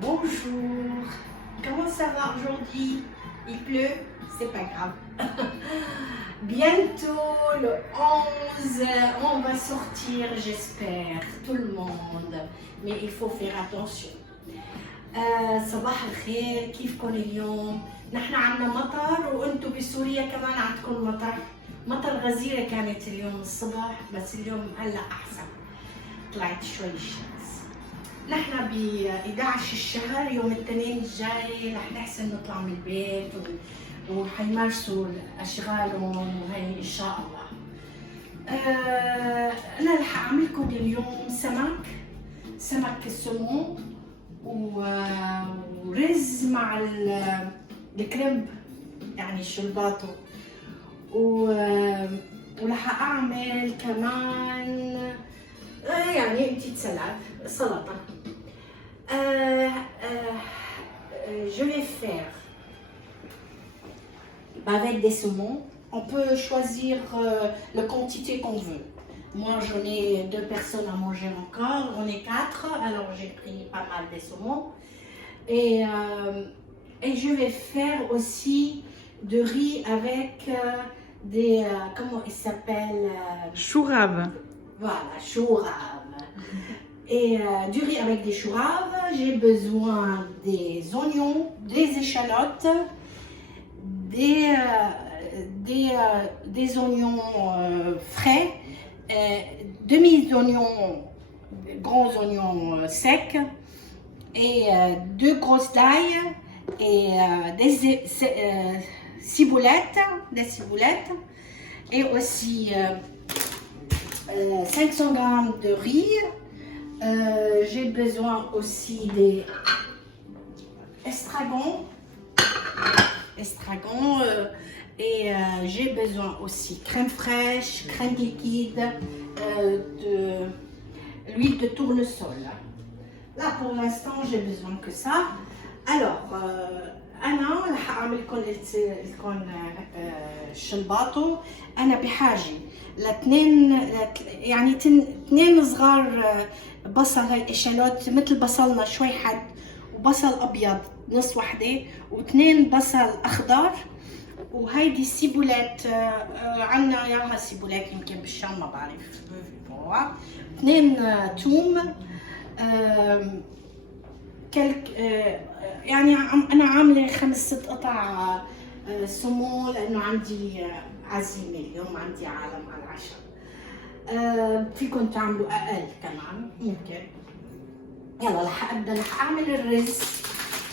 Bonjour, comment ça va aujourd'hui? Il pleut? C'est pas grave. Bientôt le 11, on va sortir, j'espère, tout le monde. Mais il faut faire attention. صباح الخير، كيفكم اليوم؟ نحن عندنا مطر وانتم بسوريا كمان عندكم مطر. مطر غزيرة كانت اليوم الصبح، بس اليوم هلا أحسن. طلعت شوي الشمس. نحن ب 11 الشهر يوم الاثنين الجاي رح نحسن نطلع من البيت وحيمارسوا اشغالهم وهي ان شاء الله. انا رح اعمل لكم اليوم سمك السمون ورز مع الكريمب يعني الشلباتو، ورح اعمل كمان يعني بتيت سلطة. Je vais faire bavette des saumons. On peut choisir la quantité qu'on veut. Moi, j'en ai 2 personnes à manger encore. On est 4, alors j'ai pris pas mal de saumons. Et je vais faire aussi de riz avec des comment il s'appelle chou rave. Voilà, chou rave. Et du riz avec des choux raves, j'ai besoin des oignons, des échalotes, des oignons frais, demi-oignons, gros oignons secs, et 2 grosses d'ail, et des ciboulettes, et aussi 500 grammes de riz. J'ai besoin aussi des estragon, et j'ai besoin aussi crème fraîche, crème liquide, de l'huile de tournesol. Là pour l'instant j'ai besoin que ça. Alors أنا رح أعمل لكم الشلباطو. أنا بحاجة يعني 2 صغار بصل، هاي اشالوت مثل بصلنا شوي حد، وبصل أبيض نص وحدة، و2 بصل أخضر، وهيدي سيبولات عنا ياها سيبولات يمكن بالشام ما بعرف. 2 توم، يعني أنا عاملة 5-6 قطع سمو لأنه عندي عزيمة اليوم، عندي عالم على العشاء. فيكم تعملوا أقل كمان ممكن. يلا رح أعمل الرز.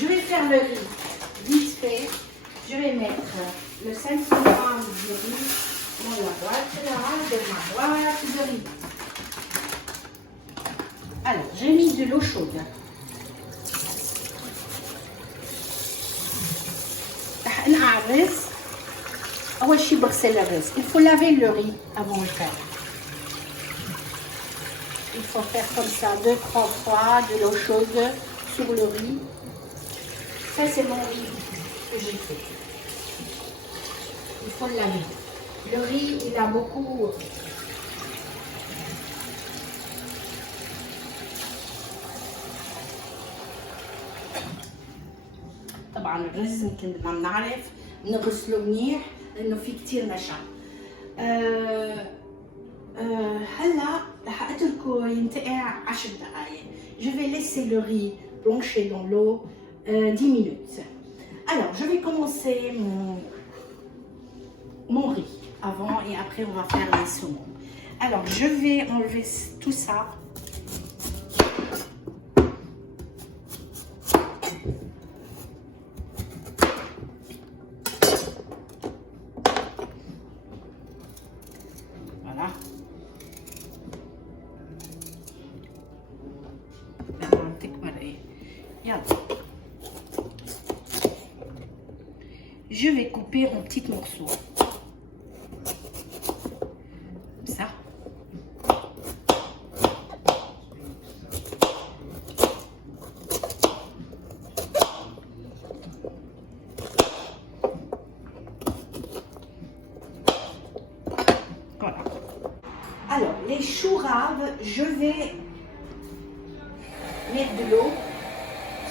Je vais faire le riz vite fait. Je vais mettre le 500 grammes de riz dans la boîte là, de ma boîte de riz. Alors j'ai mis de l'eau chaude. رح نقع الرز. أول شي بغسل الرز. Il faut laver le riz avant de faire. Il faut faire comme ça 2-3 fois de l'eau chaude sur le riz. Ça c'est mon riz que j'ai fait. Il faut le laver. Le riz il a beaucoup. طبعا الرز يمكن بدنا نعرف نغسله منيح لانه في كتير نشا. هلا رح اتركه ينتقع 10 دقائق. Je vais laisser le riz blanchir dans l'eau 10 minutes. Alors je vais commencer mon riz avant et après on va faire les saumons. Alors je vais enlever tout ça. Je vais couper en petits morceaux. Comme ça. Voilà. Alors, les choux raves, je vais mettre de l'eau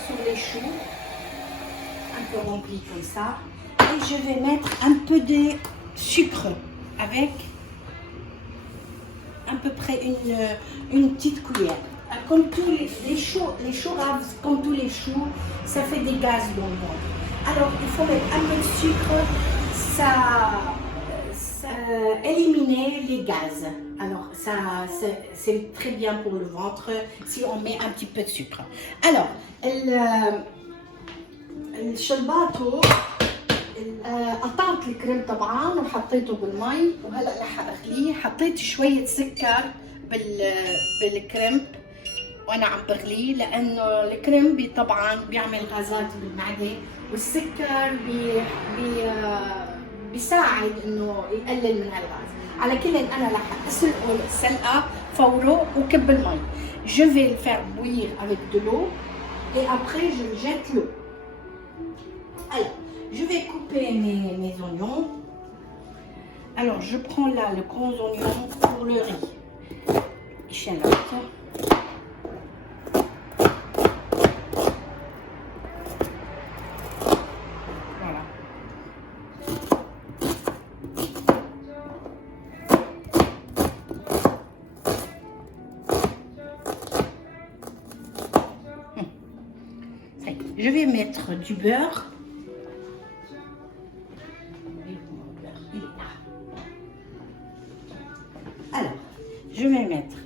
sur les choux, un peu rempli comme ça. Et je vais mettre un peu de sucre avec à peu près une petite cuillère. Comme tous les choux raves, comme tous les choux, ça fait des gaz dans le ventre. Alors il faut mettre un peu de sucre, ça éliminer les gaz. Alors ça c'est très bien pour le ventre si on met un petit peu de sucre. Alors الشلباتو قطعت الكريم طبعا وحطيته بالمي وهلا رح اغليه. حطيت شويه سكر بالكريم وانا عم بغليه لانه الكريم طبعا بيعمل غازات بالمعده والسكر بيساعد انه يقلل من هالغاز. على كل انا رح اسلقه سلقه فوره وكب المي. Je vais le faire bouillir avec de l'eau et après je jette l'eau. Alors, je vais couper mes oignons. Alors, je prends là le gros oignon pour le riz. Échalote. Voilà. Je vais mettre du beurre. Alors, je vais mettre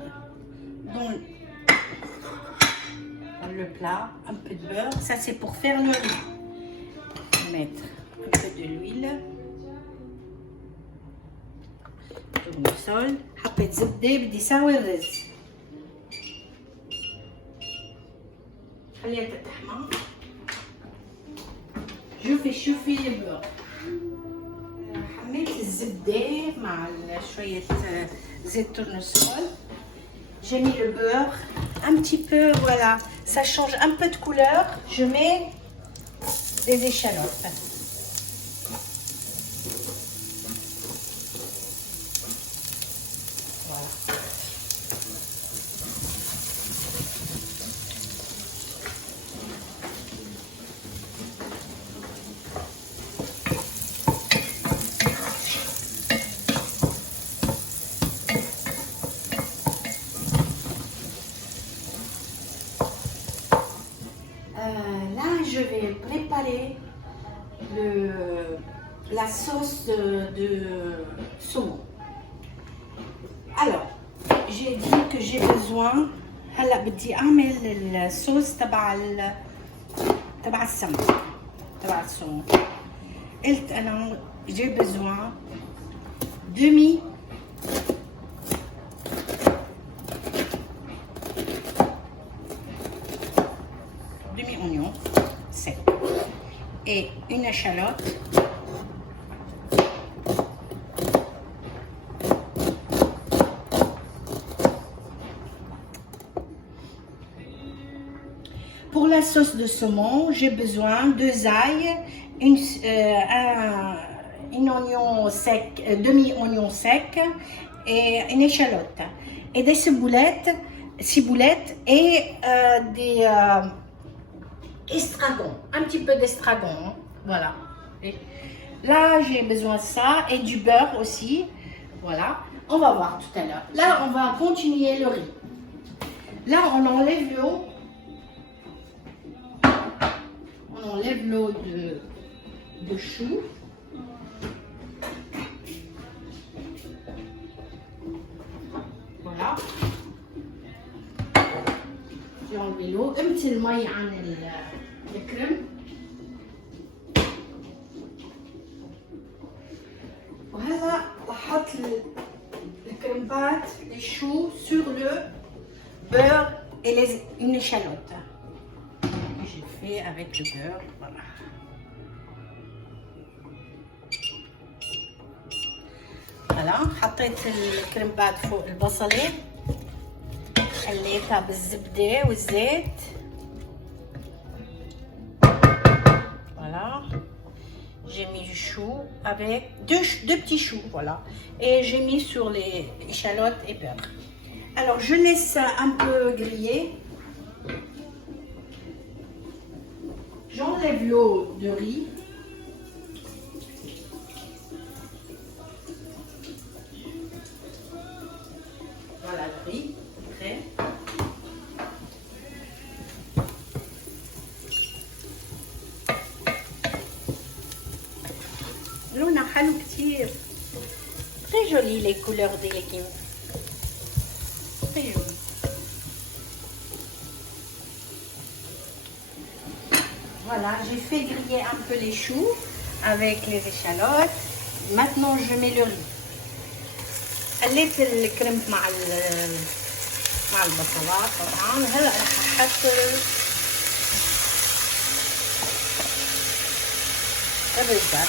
dans le plat un peu de beurre. Ça, c'est pour faire le riz. Je vais mettre un peu de l'huile. tournesol. حبيت زبدة بدي ساوي الرز. خليها تتحمر. Je fais chauffer le beurre. حميت الزبدة مع شوية زيت tournesol. J'ai mis le beurre un petit peu, voilà, ça change un peu de couleur. Je mets des échalotes. Voilà. Là, je vais préparer la sauce de saumon. Alors, j'ai dit que j'ai besoin. هلا بدي اعمل الصوص تبع السمك تبع السمك. قلت انا j'ai besoin demi oignon sec et une échalote. Pour la sauce de saumon, j'ai besoin de 2 ailes, un oignon sec, demi-oignon sec et une échalote. Et des ciboulettes et des estragon, un petit peu d'estragon. Voilà. Et là, j'ai besoin de ça et du beurre aussi. Voilà. On va voir tout à l'heure. Là, on va continuer le riz. Là, on enlève l'eau. On enlève l'eau de chou. Voilà. J'ai enlevé l'eau. قمت المي عن الكريم. وهلا بحط الكريمبات les choux sur le beurre et une échalote. J'ai fait avec le beurre, voilà. Voilà, حطيت الكريمبات فوق البصلة. خليتها بالزبدة والزيت. Voilà. J'ai mis du chou avec deux petits choux, voilà. Et j'ai mis sur les échalotes et beurre. Alors je laisse ça un peu griller. J'enlève l'eau de riz. Voilà le riz, prêt. لونها حلو كتير. Très joli les couleurs des légumes. Très joli. Voilà, j'ai fait griller un peu les choux avec les échalotes. Maintenant je mets le riz. قليت الكريم مع البصلات طبعا. هلا رح احط الرزات.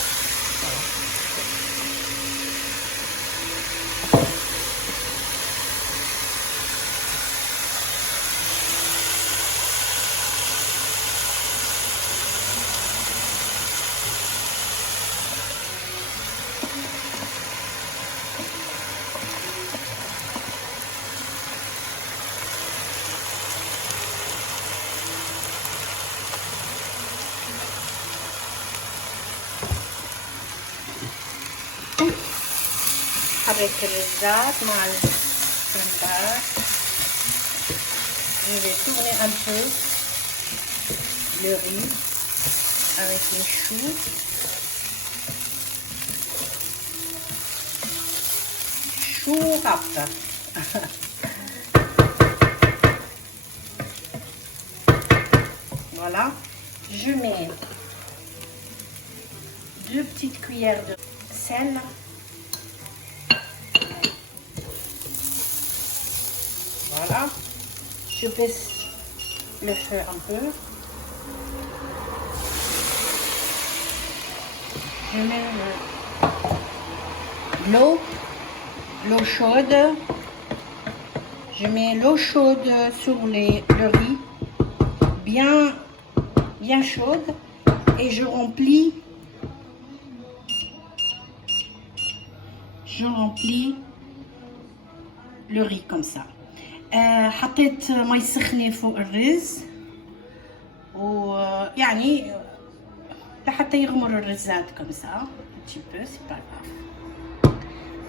Avec الرزات مع الكرنبار. Je vais tourner un peu le riz avec les choux. Chou rap. Voilà. Je mets 2 petites cuillères de sel. Voilà, je baisse le feu un peu. Je mets l'eau chaude. Je mets l'eau chaude sur le riz, bien chaude, et je remplis le riz comme ça. حطيت مي سخنة فوق الرز ويعني لحتى يغمر الرزات كمسا un petit peu, c'est pas grave.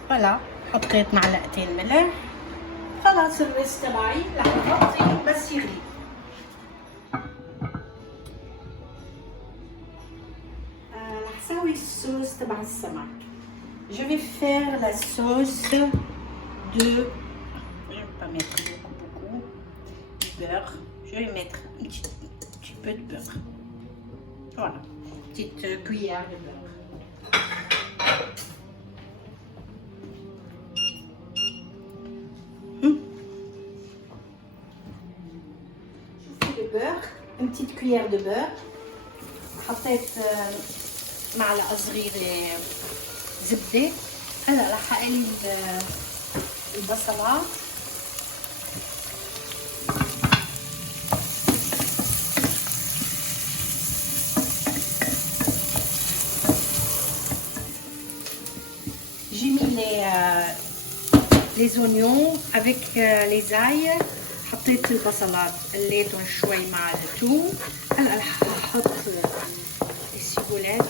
Voilà, حطيت معلقتين ملح. خلاص الرز تبعي رح نغطيه بس يغلي. رح سوي الصوص تبع السمك. Je vais faire la sauce de... Je ne vais pas mettre beaucoup de beurre. Je vais mettre un petit peu de beurre. Voilà, petite cuillère de beurre. Je fais le beurre, une petite cuillère de beurre. حطيت معلقة صغيرة زبدة. هلا رح اقلي البصلات. J'ai mis les oignons avec les ails. حطيت البصلات قليتهم شوي مع الثوم. هلا رح احط السيبولات.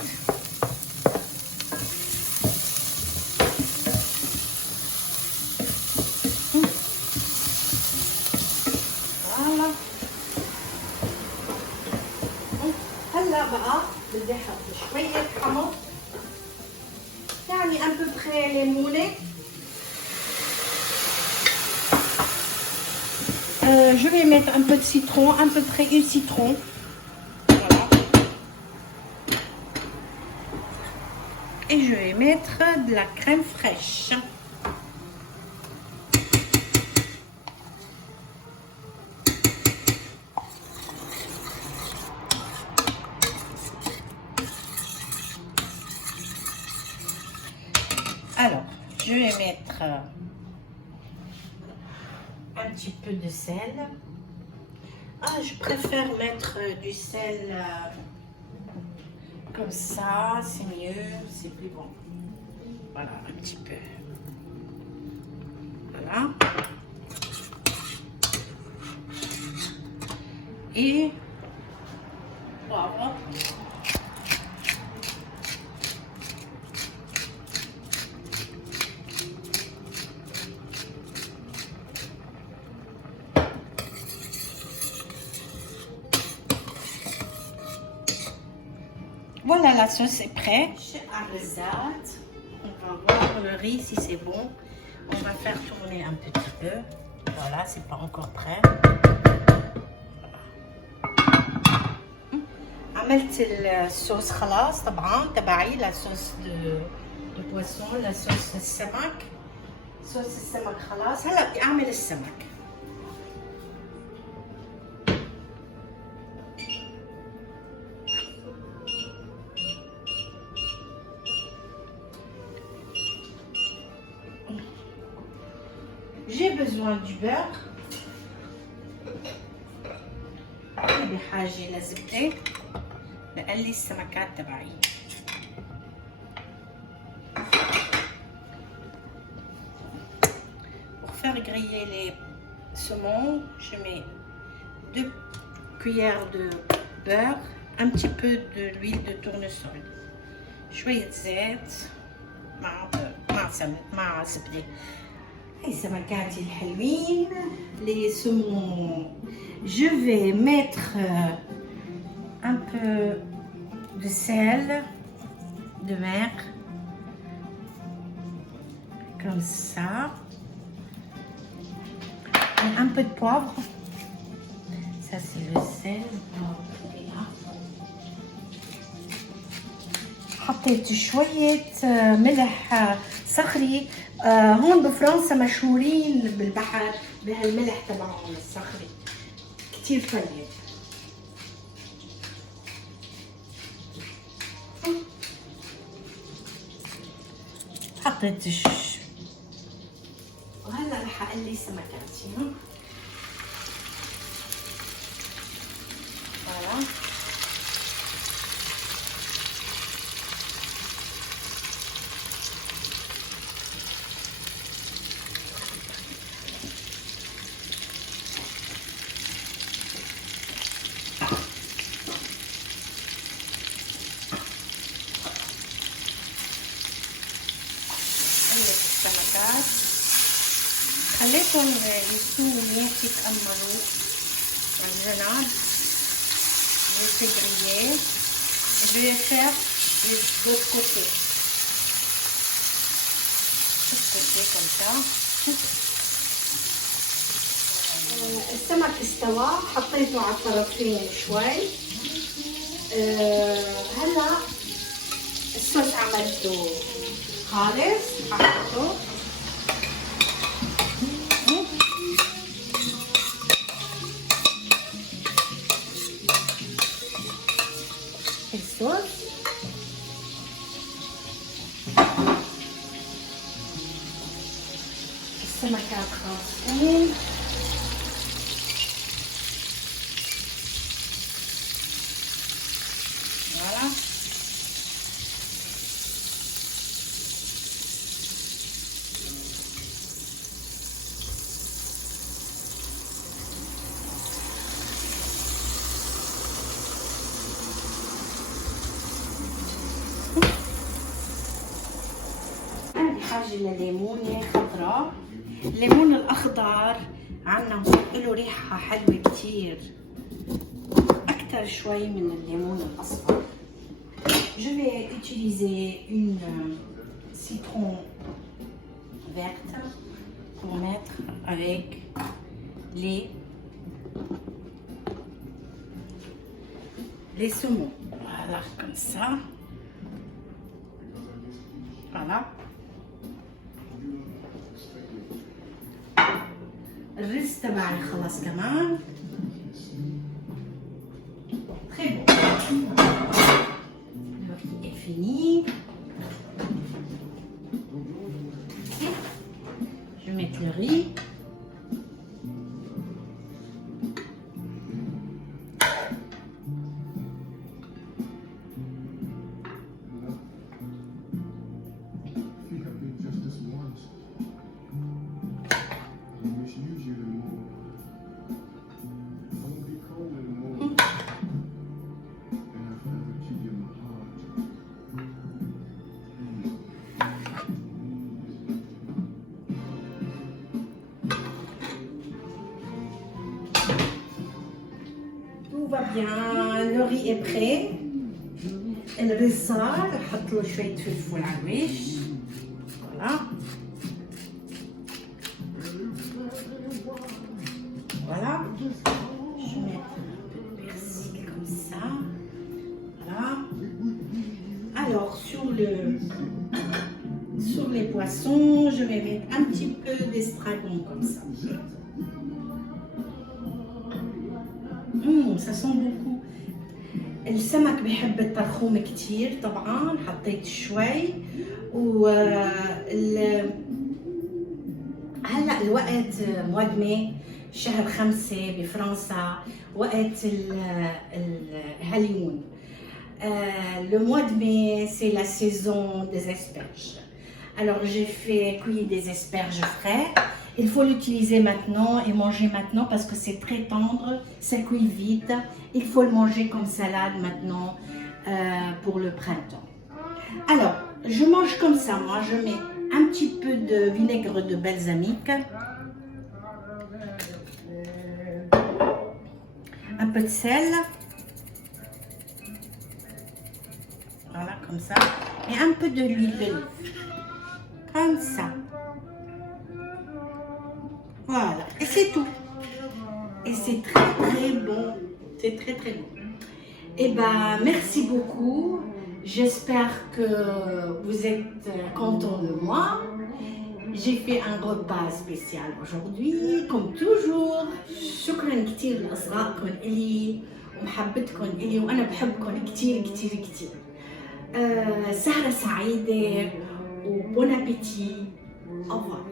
هلا بقى بدي احط شوية حمص، يعني un peu près ليمونة. Je vais mettre un peu de citron, un peu près un citron. Voilà. Et je vais mettre de la crème fraîche. Alors, je vais mettre un petit peu de sel. Ah, je préfère mettre du sel comme ça, c'est mieux, c'est plus bon. Voilà, un petit peu. Voilà. Et poivre. Voilà, la sauce est prête. On va voir le riz si c'est bon. On va faire tourner un petit peu. Voilà, c'est pas encore prêt. عملت الصوص خلاص طبعا تبعي لصوص de poisson لصوص السمك. صوص السمك خلاص. هلا بدي اعمل السمك. J'ai besoin du beurre. بحاجة لزبدة لقلي السمكات تبعي. Pour faire griller les saumons, je mets 2 cuillères de beurre, un petit peu de l'huile de tournesol, شوية زيت مع زبدة. هاي سمكاتي الحلوين les saumons. Je vais mettre un peu de sel de mer, comme ça, et un peu de poivre. Ça c'est le sel. حطيت شوية ملح صخري. هون بفرنسا مشهورين بالبحر بهالملح تبعهم الصخري كتير طيب. حطيت وهلا رح اقلي سمكاتي. فوالا السمكات خليتهم يستووا منيح يتأمروا على النار. Je vais griller. Je vais faire les deux côtés. Tout côté comme ça. السمك استوى حطيته على الطرفين شوي. هلا الصوص عملته خالص حطيته. الصوص السمكات خالصين. فوالا بحاجة لليمونة خضراء. الليمون الأخضر عنا هون له ريحة حلوة كتير أكتر شوي من الليمون الأصفر. Je vais utiliser une citron verte pour mettre avec les saumons. Voilà, comme ça. Voilà. الرز تبعي خلص كمان. Très bon. Le riz est fini. Je vais mettre le riz. va bien, le riz est prêt. الرز صار نحط له شوية فلفل على الوش. Voilà. Voilà. Je mets un peu de persil comme ça. Voilà. Alors sur les poissons, je vais mettre un petit peu d'estragon comme ça. Ça sent beaucoup. السمك بيحب الطرخوم كتير طبعا، حطيت شوي هلا الوقت مواد ماي شهر 5 بفرنسا، وقت الهاليمون. Le mois de mai, c'est la saison des asperges. Alors j'ai fait cuire des asperges frais. Il faut l'utiliser maintenant et manger maintenant parce que c'est très tendre, ça cuit vite. Il faut le manger comme salade maintenant pour le printemps. Alors, je mange comme ça, moi je mets un petit peu de vinaigre de balsamique, un peu de sel, voilà comme ça, et un peu de l'huile d'olive, comme ça. Voilà, et c'est tout. Et c'est très très bon. C'est très très bon. Et ben merci beaucoup. J'espère que vous êtes contents de moi. J'ai fait un repas spécial aujourd'hui, comme toujours. شكرا كتير لإصغائكم إلي ومحبتكم إلي، وأنا بحبكم كتير كتير كتير. سهرة سعيدة وبون أبيتي. Au revoir.